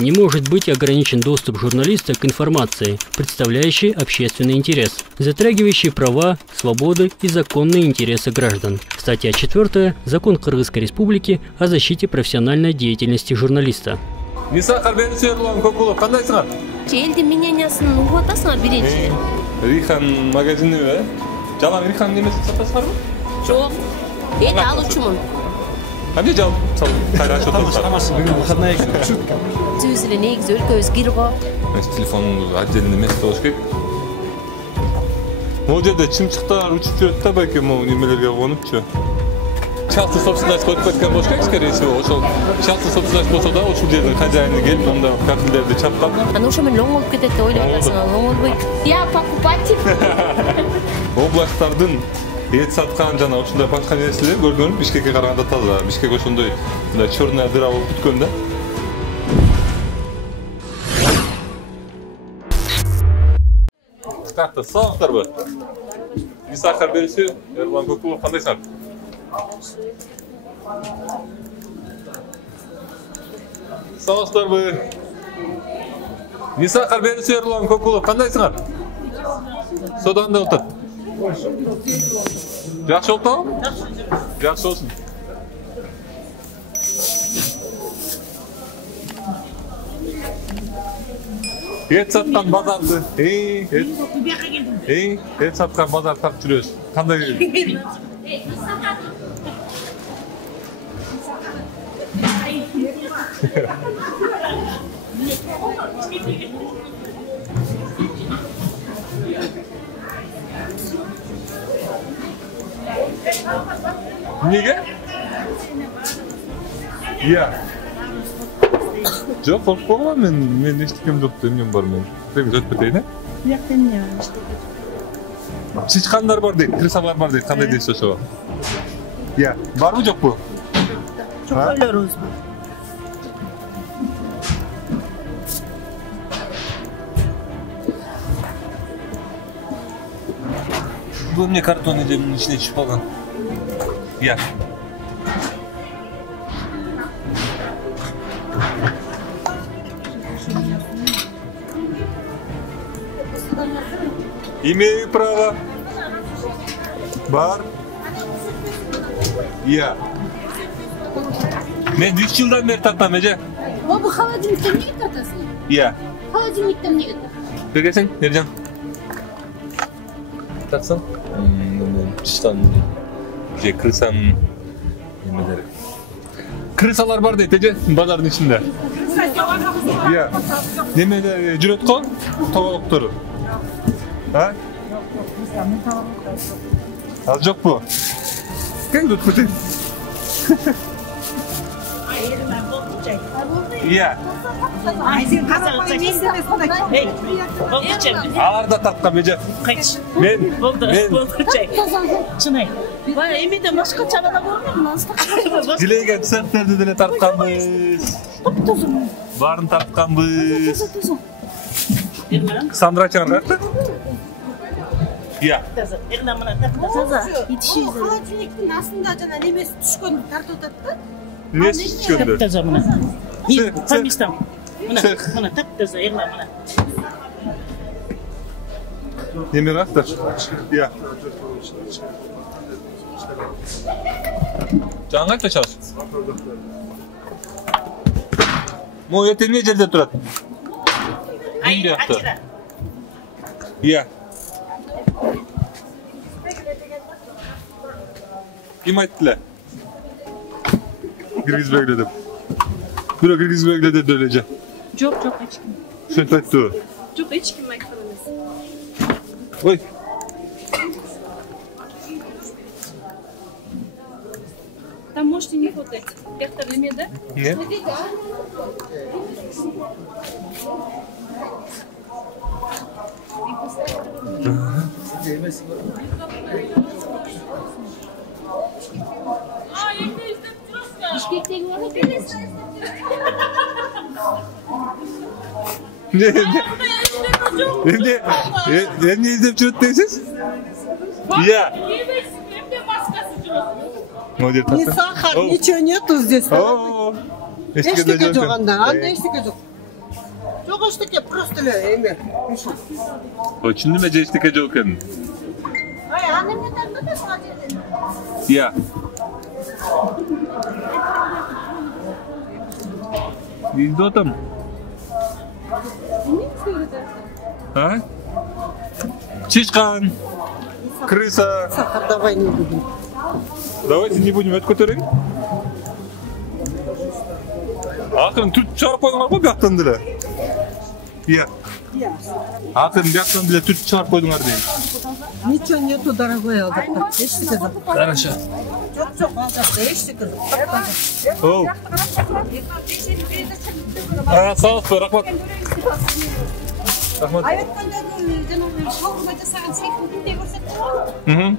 Не может быть ограничен доступ журналиста к информации, представляющей общественный интерес, затрагивающей права, свободы и законные интересы граждан. Статья 4. Закон Кыргызской Республики о защите профессиональной деятельности журналиста. Элдин мнениясын угуп атасыңар биринчи. Рихан магазини жалаң Рихан немесин сатасыңарбы? Жок. Мен алуучумун. Кандай жалп сал кайра ачып атасыңар? Бүгүн выходной экен. Түз эле негизи өлкөбүз кир го. Телефонуңуз отдельный место болуш керек. Могу жерде чымчыктар учуп жүрөт да балки могу немелерге конупчу. Частный собственность коюп кеткен болуш керек, скорее всего. Ошол частный собственность болсо да ушул жердин хозяины келип, анда картелерди чаптап. Ана ошо менен оңолуп кетет деп ойлоп атасың, оңолбойт. Я покупатель. Областтардын эт саткан жана ушундай башка нерселер көргөнүм Бишкекке караганда таза. Бишкек ошондой черная дыра болуп бүткөн да. Карта саламатсыздарбы? Сахар берүүсү Эрлан Көкулов, кандайсыңар? Саламатсыздарбы? Сахар берүүсү Эрлан Көкулов, кандайсыңар? Содан да отат. Жакшы болтабы? Жакшы болсун. Эт саткан базарды, эт саткан базар тартып жүрөбүз. Кандай? Неге? Иә. Жоқ, коркпогула, мен эчтекем жок, эмнем бар мен. Тегиз өтүп кетейин, э? Бияк эмне? Чычкандар бар дейт, крысалар бар дейт, кандай дейсиз ошого? Иә, барбы жокпу? Чокойлорубуз бар. Бул эмне картон элемдин ичине түшүп калган? Иә. Имею право. Бар. Иә. Мен 3 жылдан бери тартам, эже. Бул холодильниктен эмнеге тартасың? Иә. Холодильниктен эмнеге тартасың? Бергесең, Ержан. Тартсаң? Чыстан же крысанын немелери. Крысалар бар дейт, эже, базардын ичинде. Иә. Немелер жүрөт го? Тоголоктор. А? Ал жокпу? Кем өтүп кетейин? Иә. Алар да тарткан эже. Мен Чынай. Бая эмеден башка чарада көрмөйм. Дилеген центтерди деле тартканбыз. Баарын тартканбыз. Сандра чаңыракты? Иә. Таза. Итишиз. Холодильниктин астында жана немеси түшкөн тартып атат да. Несі түшкөнді? Таза мына. Памистан. Мына, Цех. мына таза, эрла мына. Неме рактар? Иә. Жаңа айтпа чағыз? Мо ертең не жерде турат? Кимде якты? Иә. Ким айттылар? Киргизбегиле деп. Бирок киргизбегиле деп эле. Жок, эч ким. Сөйтүп айттыбы? Жок, эч ким айткан эмес. Ой. Там можете не фотать. Бияктар неме да? Не? Бишкектеги бала келесиз. Эмне издеп жүрөт дейсиз? Иә. Ни сахар, ничего нету здесь. Эчтеке Эчтеке жок анда, анда эчтеке жок. Çok eşteke просто эме. Очунду ме жештике жок экен. Ay annem ne derdi de sadece. Ya. Bizde otam. Ha? Чишкан. Крыса. Сахар давай не будем. Давайте не будем это көтерейин. Акырын түт чыгарып койдуңар го бияктан деле. Iya. Акырын бияктан деле түт чыгарып койдуңар дейм. Ничего нету, дорогой, албетте. Эштеке жоқ. Хорошо. Жоқ, албетте, эштеке жоқ. Оу. Сау болсун, рахмат. Рахмат. Ayıpkanda жанагы шалгыма жасаган сейфинде көрсөттүм.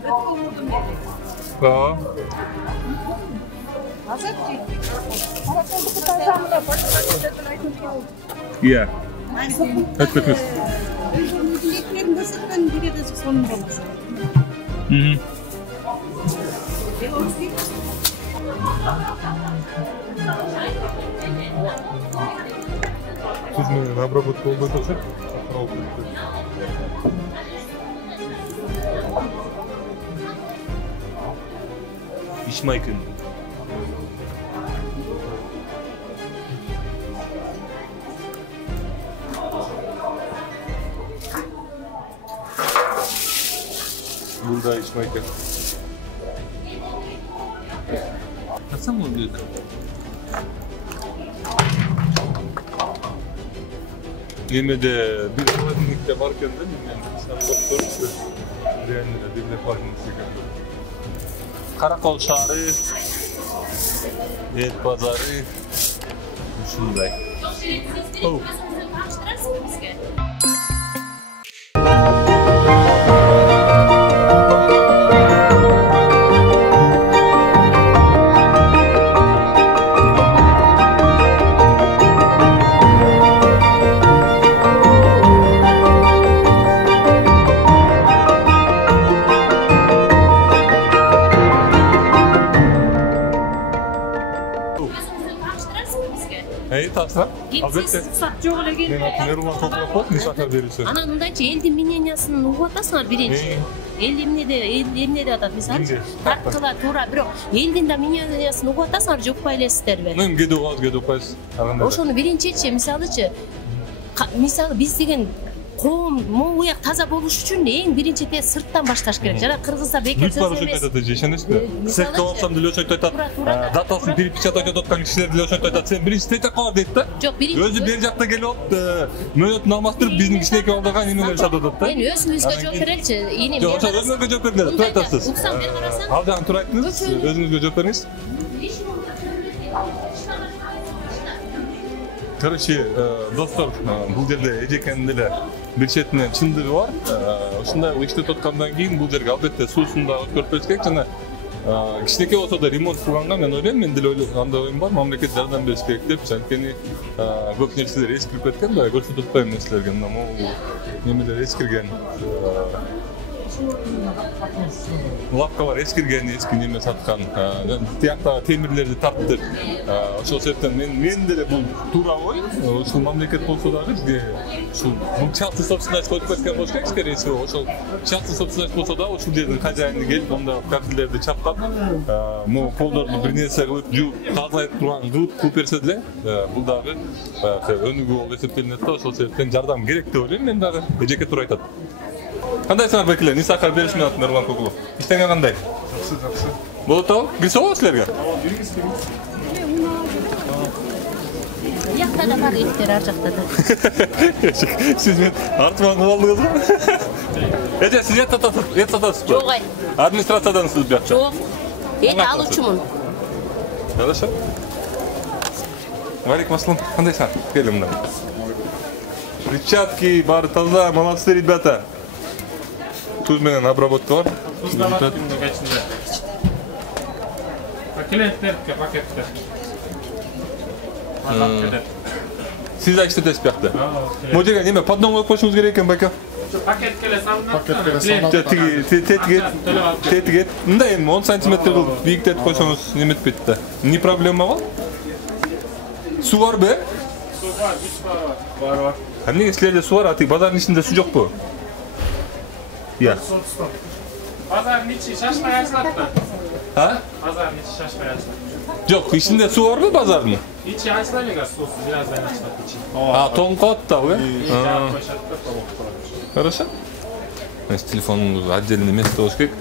Ага. Iya. Өткөтүңүз. Кейектерин көрсөткөн бири да сонун болмаса. Siz mi обработка oldu olacak? İşmaykın. Burada işmaykın. Nasıl mı oluyor? Немеде бир холодильникте бар экен да, мен сам доктор реально бир холодильник экен. Каракол шаары, эт базары ушундай. Оу. Tasla. Albatta. Жоқ элеген. Men Nurman to'plab qo'yib, nishonlar berishsin. Ana mındaycha eldi mineniyasini uqib atasыңар birinchi. Eldi emne деп атат, мисалы. Тарткыла туура, бирок элдин да минениясын уqib атасыңар же укпай элесиздерби? Мен кеде укпайсыз. Ошону биринчичи, мисалы биз деген коом могу уяк таза болуш үчүн эң биринчите сырттан башташ керек. Жана кыргызда бекер сөз эмес. Жешенесизби? Секте болсам деле ошентип айтат. Датасын перепечатать этип аткан кишилер деле ошентип айтат. Сен биринчи тете кал дейт да. Жок, биринчи. Өзү бер жакта келип алып, мөөнөтүн алмаштырып биздин кичинекей балдарга эмелер сатып атат да. Мен өзүңүзгө жооп береличи. Эне Жок, өзүңүзгө жооп бергиле. Тура айтасыз. Уксам бер карасаң. Ал жагын тура айттыңыз. Өзүңүзгө жооп бериңиз. Короче, достор, бул жерде эжекенин деле бир четинен чындыгы бар. Ушундай иштеп аткандан кийин бул жерге албетте суусун да өткөрүп керек жана кичинекей болсо да ремонт кылганга мен ойлойм, мен деле андай оюм бар, мамлекет жардам бериш керек деп, анткени көп нерселер эскирип кеткен да, көрсөтүп атпайм нерселерге, мына могу немелер эскирген. Лапкалар эскирген, эски неме саткан. Тияктагы темирлерди тарттыр. Ошол себептен мен деле бул туура ой. Ушул мамлекет болсо дагы бизге ушул бул частный собственность коюп кеткен болуш керек, скорее всего. Ошол частный собственность болсо да ушул жердин хозяины келип, монда картелерди чапкан, могу колдорду бир нерсе кылып, жууп, тазалайып турган кылып берсе деле, бул дагы өнүгүү болуп эсептелинет да. Ошол себептен жардам керек деп ойлойм, мен дагы эжеке туура айтат. Кандайсыңар бекилер? Нисакар беришин атат Нурлан Кокулов. Иштеген кандай? Жакшы. Болот ал? Кирсе болобу силерге? Биякта да бар эттер, ар жакта да. Сиз мен артыман кылдыңыз го? Эже, сиз эт сатасызбы? Жок ай. Администрациядансыз биякта? Жок. Эт алуучумун. Хорошо. Валик Маслум, кандайсың? Келе мына. Перчатки, бары таза, молодцы, ребята. Туз менен обработка бар. Клиенттерге пакеттер. Сиз да иштетесиз биякта. Могу жерге неме поддон коюп коюшуңуз керек экен байка. Пакет келе салынат. Тетиге. Мындай эми 10 сантиметр кылып биктетип койсоңуз неметпейт да. Не проблема бар? Су барбы? var, üç var. Var. Hani sizlerde su var, ati bazarın içinde su yok bu. Ya. Pazarın içi şaşmay açıladı mı? Ha? Pazarın içi şaşmay açıladı. Yok, içinde su var mı bazarın? İçi açıladı mı? Sosu birazdan açıladı içi. Ha, tonkot da bu. Cevap koşadı da tavuk koymuş. Хорошо. Значит, телефонumuz отдельное место olmuş gerek.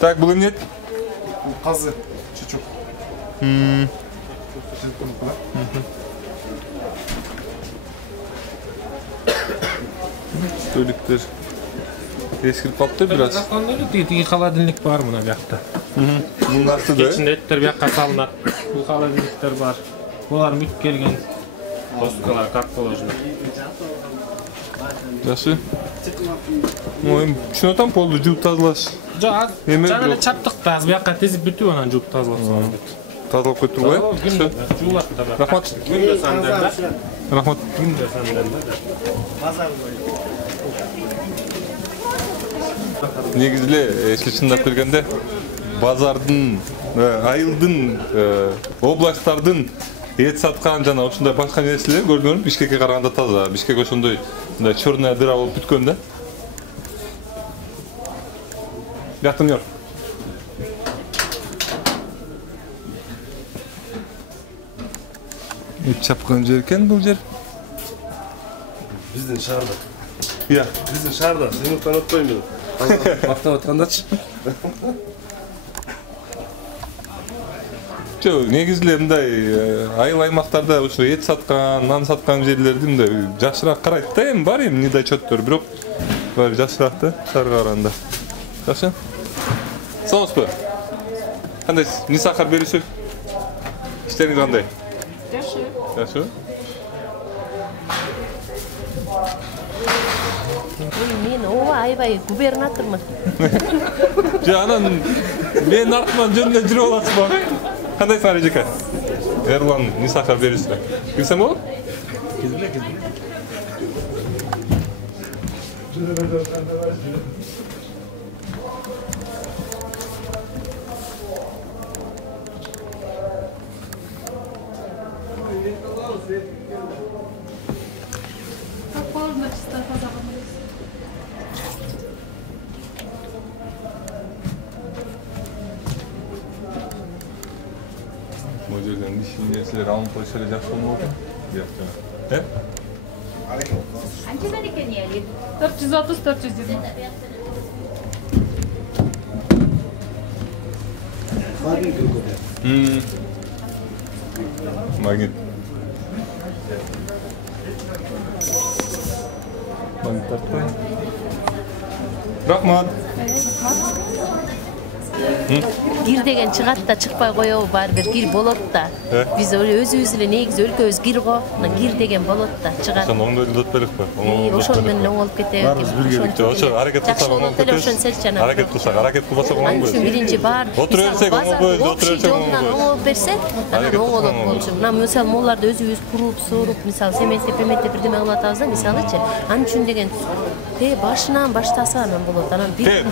Так, bugün ne? Kazı, çocuk. Stolükler. Eskilip kalktı biraz. Zakonları dedi, yıkaladınlık var buna bir yakta. Bunun aklı da. İçinde etler bir yakka salınat. Yıkaladınlıklar var. Bunlar büyük gelgen. Doskalar, kartolojlar. Yaxşı. Oyun, şuna tam poldu, jup tazlaş. Caz, Yemek canına yok. çaptık da az bir yakka tezip bütün onan cüp tazlasın. Tazlap koyup koy. Günde, cüvlat da bak. Rahmat. Günde senden de. Rahmat. Günde senden de. Негізілі, шылшындап келгенде, базардың, айылдың, областардың ет сатқан жана ушундай башка нерселер көргөнүм Бишкекке караганда таза. Бишкек ошондой чорная дыра болуп бүткөн да. Бияктан жок. Эт чапкан жер экен бул жер. Биздин шаарда. Iya. Биздин шаарда. Сени танытпайм. Мактап аткандачы. Негізілі мындай айыл аймақтарда ушу эт саткан, нан саткан жерлерди мындай жакшыраак карайт да, эми бар эми недочеттор, бирок баары жакшыраак да шаарга караганда. Жакшы. Сонуңузбу? Кандай не сахар берүүсү? Иштериңиз кандай? Жакшы. Жакшы. Мен ооба аябай губернатормун. Анан менин артыман жөнүнөн жүрүп аласызбы? Кандайсың Арежека? Эрлан не сахар берүүсү? Кирсем болот? Кизиле. Холодно, чисто таза. Бул жерден ишин нерселер алынып койсо эле жакшы болмоку? Жакшы. Анча экен яли. 430, 420. Магнит. Магнит тарткой. Рахмат. Гир деген чыгат да чыкпай коебу баары бир гир болот да. Биз өзүбүз эле негизи өлкөбүз гир го. Гир деген болот да чыгат. Ошону оңдойт белекпи? Ошол менен оңолуп кетеби? Ошо аракет кылсак оңолуп кетет. Аракет кылбасак Анын оңолбойт. үчүн биринчи баар Отура берсек оңолбойт, отура берсек жолунан оңолуп берсе, анан оңолот болчу. Мына мисалы могуларды өзүбүз куруп, соруп, мисалы сементеп бирдеме кылып атабыз да, мисалычы. Анын үчүн деген башынан баштаса анан болот. Анан бир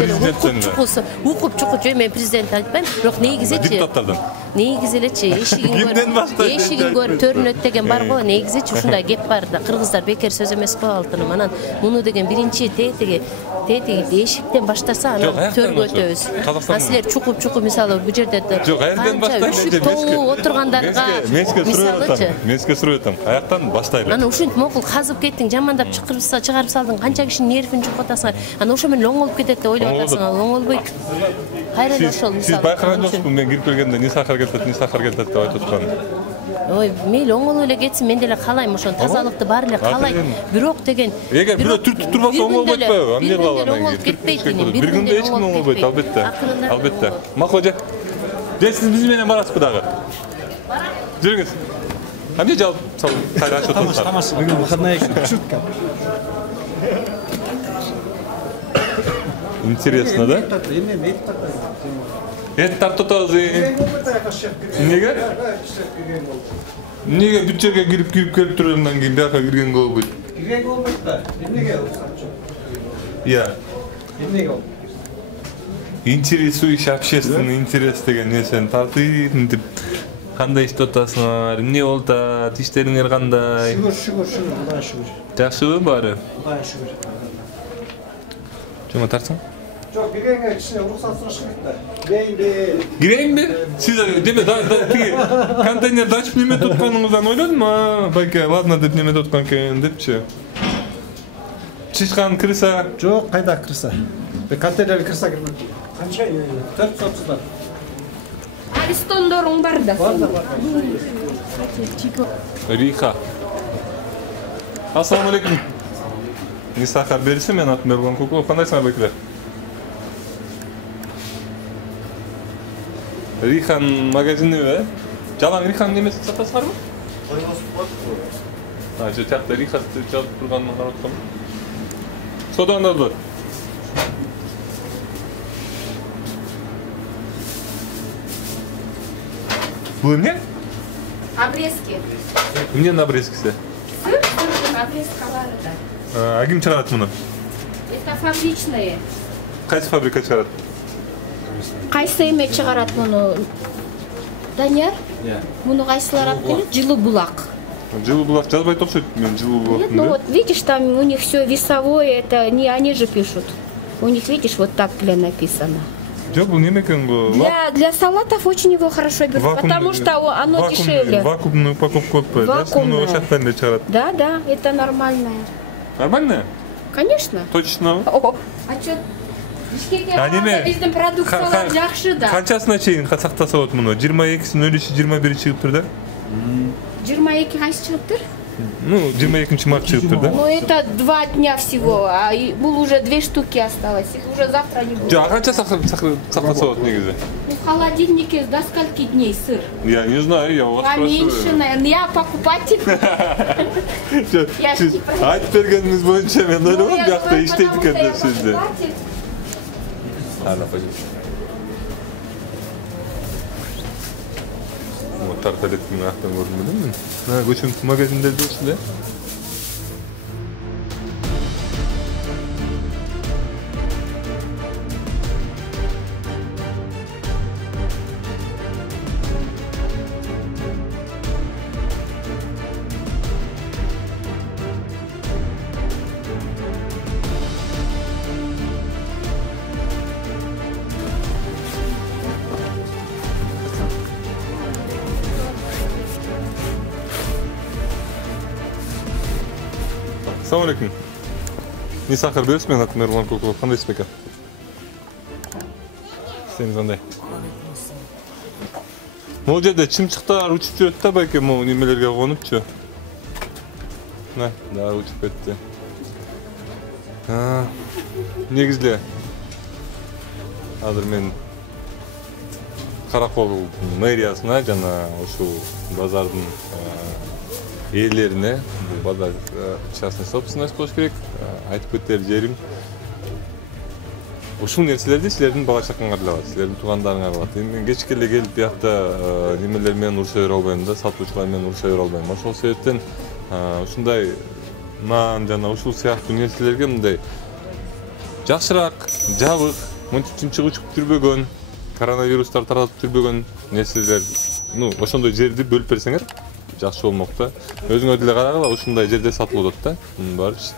укуп чукучу мен президент айтпайм, бирок негизичи. Депутаттардан. Негизи элечи эшигин көрүп төрүнөт деген бар го. Негизичи ушундай кеп бар да. Кыргыздар бекер сөз эмес го алтыным. Анан муну деген биринчи тетиги эшиктен баштаса анан төргө өтөбүз. Силер чукуп мисалы бул жерде Жок, аярдан баштайлы. тоңу отургандарга Менске сурап атам. Аяктан баштайлы. Анан ушинтип могул казып кеттиң, жамандап чыгарып салдың, канча кишинин нервин жукатасың. Анан ошо менен оңолуп кетет деп ойлоп атасың, ал оңолбойт. Кайра ошол мисалы. Сиз байкаган жоксузбу, мен кирип келгенде не сахар кетет деп айтып аткан. Ой, мейли оңолуп эле кетсин, мен деле каалайм ошону, тазалыкты баары эле каалайм. Бирок деген Эгер бирөө түртүп турбаса оңолбойт. Бир оңолуп кетпейт менен. Бир күндө эч ким оңолбойт, албетте. Албетте. Макул эже. Сиз биз менен барасызбы дагы? Жүрүңүз. Эмне жалп салып кайра ачып атасыздар? Тамаш, бүгүн выходной экен. Шутка. Интересно, да? Эт тартып атабыз. Неге? Неге бүт жерге кирип келип тургандан кийин бияка кирген болбойт? Кирген болбойт да. Эмнеге уруксат жок? Иә. Эмнеге болбойт? Интересующий общественный интерес деген нерсени тартып Кандай иштеп атасыңар? Эмне болуп атат? Иштериңер кандай? Şükür, Kudaya şükür. Жакшыбы баары? Kudaya şükür. Чоң атарсың? Çok gireyim içine ruhsat soruşun gitti. Gireyim. Кирейинби? Сиз деме тиги контейнерди ачып неме тутканыңыздан ойлодум, байке, ладно деп неме туткан экен депчи. Чычкан кырса, Çok kayda kırsa. Ve kanteynerli kırsa girmem. Kança 430'dan. Аристондорың бар да. Var da var. Риха. Ассаламу алейкум. Не сахар берсе, мен атым Мерган Кукулов. Кандайсыңар байкелер? Риханын магазини бе? Жалаң Риханын немесин сатасыңарбы? Жо тиякта Риха жазып турганын карап аткам. Содаңарды. Бул эмне? Обрезки. Эмненин обрезкиси? Сыр, обрезкалары да. А ким чыгарат муну? Это фабричные. Кайсы фабрика чыгарат? Кайсы эме чыгарат муну? Данияр? Муну кайсылар алып келет? Жылы булак. Жылы булак жазбайт окшойт мен жылы булак. Нет, ну вот видишь, там у них все весовое, это не они же пишут. У них, видишь, вот так написано. Жок, бул неме экен бул? Для салатов очень его хорошо берут, потому что оно дешевле. Вакуумный упаковка отпает, да? Муну ошактан эле чыгарат. Да, это нормальное. Нормально? Конечно. Точно. О, а чё? Биздин продукциялар жакшы да. Канчасына чейин сактаса болот муну? 22-синин өлүшү 21 чыгып тур да? 22 кайсы чыгыптыр? Ну, 22 март чыгып тур да? Ну, это 2 дня всего, а бул уже 2 штуки осталось. Их уже завтра не будет. Жок, канча сактаса болот негизи? Ну, в холодильнике до скольки дней сыр? Я не знаю, я у вас спрашиваю. Поменьше, наверное. Я покупатель. Айтып бергениңиз боюнча мен ойлогом, бияқта иштейт экен деп сизде. Ана пойдем. Вот тарталеттин актан көрдүм элем мен. Көчөм магазиндерде ушундай. Assalamu alaikum. Не сахар бересиз, мен атым Мерган Кукулов. Кандайсыз беке? Сениз кандай? Могул жерде чымчыктар учуп жүрөт да байке, могу немелерге конупчу. Да, учуп кетти. Негизде азыр мен Каракол мэриясына жана ушул базардын ээлерине, бул базар частный собственность болуш керек. Айтып кетер жерим. Ушул нерселерди силердин бала чакаңарга алат, силердин туугандарыңарга алат. Эми кечке эле келип биякта немелер менен уруша бере албайм да, сатуучулар менен уруша бере албайм. Ошол себептен ушундай нан жана ушул сыяктуу нерселерге мындай жакшыраак, жабык, монтип чымчык учуп жүрбөгөн, коронавирустар таратып жүрбөгөн нерселер, ошондой жерди бөлүп берсеңер жакшы болмок да. Өзүңөр деле карагыла, ушундай жерде сатылып атат да. Барчы.